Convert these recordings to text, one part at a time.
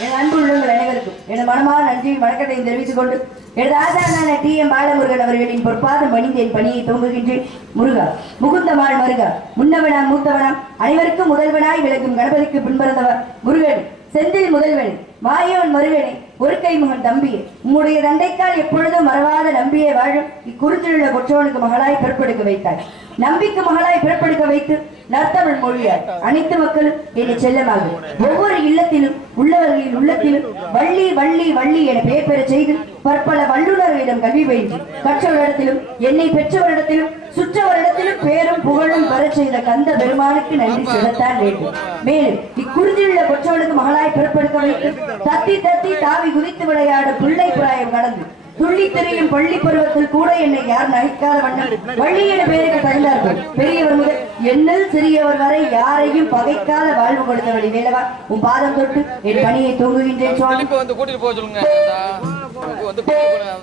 என் அன்பு உள்ளங்கள் அனைவருக்கும் எனது மனமான நன்றியும் வணக்கத்தையும் தெரிவித்துக் கொண்டு எனது ஆசானான டி.எம். பாலமுருகன் அவர்களின் பொற்பாதம் பணிந்து என் பணியை துவங்குகின்றேன். முருகா முகுந்தமாள் மருகா முன்னவனா மூத்தவனாம் அனைவருக்கும் முதல்வனாய் விளக்கும் கணபதிக்கு பின்பிறந்தவர் முருகன் செந்தில் முதல்வன் மாயோன் மருகனை ஒரு கைமுகன் தம்பியே உம்முடைய தண்டைக்கால் எப்பொழுதும் மறவாத நம்பியே வாழும் இக்குறிஞ்சிலுள்ள கொற்றவனுக்கு மகளாய் பிறப்பெடுக்க வைத்தாய். நம்பிக்கு மகளாய் பிறப்பெடுக்க வைத்து நர்த்தமிழ் மொழியாய் அனைத்து மக்களும் என்னை செல்லமாகும் ஒவ்வொரு இல்லத்திலும் உள்ளவர்களின் உள்ளத்திலும் வள்ளி வள்ளி வள்ளி என பெயர் பெற செய்து பற்பல வல்லுநர்களிடம் கல்வி பயின்று கற்றவரிடத்திலும் என்னை பெற்றவரிடத்திலும் சுற்றவரிடத்திலும் பேரும் புகழும் பெற செய்த கந்த பெருமானுக்கு நன்றி செலுத்தான் வேண்டும். மேலும் இக்குறிஞ்சிலுள்ள கொற்றவனுக்கு மகளாய் பிறப்பெடுக்க வைத்து தத்தி தத்தி தாவி குதித்து விளையாடும் பிள்ளை பிராயம் கடந்து துள்ளி தெரியும் பள்ளி பருவத்தில் கூட என்னை யார் நகைக்காத வண்ணம் வள்ளி என பெயருக்கு தந்தார்கள். பெரியவர் முதல் என்னில் சிறியவர் வரை யாரையும் பகைக்காத வாழ்வு கொடுத்தவழி வேலவா உன் பாதம் தொட்டு என் பணியை தூங்குகின்றேன். கூட்டிட்டு போக சொல்லுங்க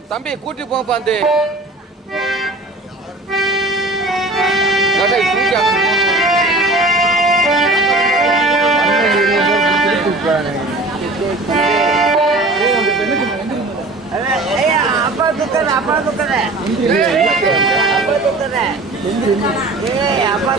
தம்பி, கூட்டிட்டு போக பாந்து அப்பா துக்கற அப்பா துக்கற அப்பா துக்கற அப்பா